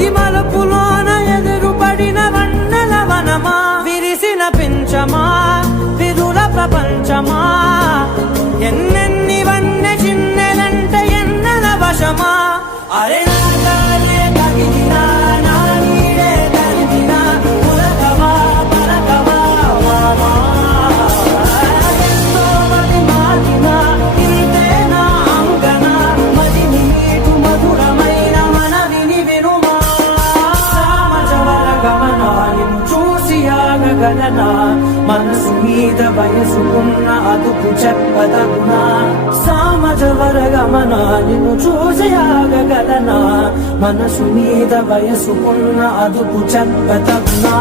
ప్రతి మలుపులోన ఎదురుపడిన వన్నెల వనమా, విరిసిన పించమా విరుల ప్రపంచమా, ఎన్నెన్ని వన్నె చిన్నెలంటే ఎన్నెల వశమా. అరే నాగాలే తగిలినా నా నీడే తరిమినా పులకవా పలకవా వామా. ఎంతో మది మాటినా ఇంతే నా అంగన, మది నీటు మధురమైన మనవిని వినుమా. సామజవర గమనా నిన్ను చూసి ఆగగలనా, మనసు మీద వయసుకున్న అదుపు చెప్పదగునా. సామజవర గమనా నిన్ను చూసి ఆగగలనా, మనసు మీద వయసుకున్న అదుపు చెప్పదగునా.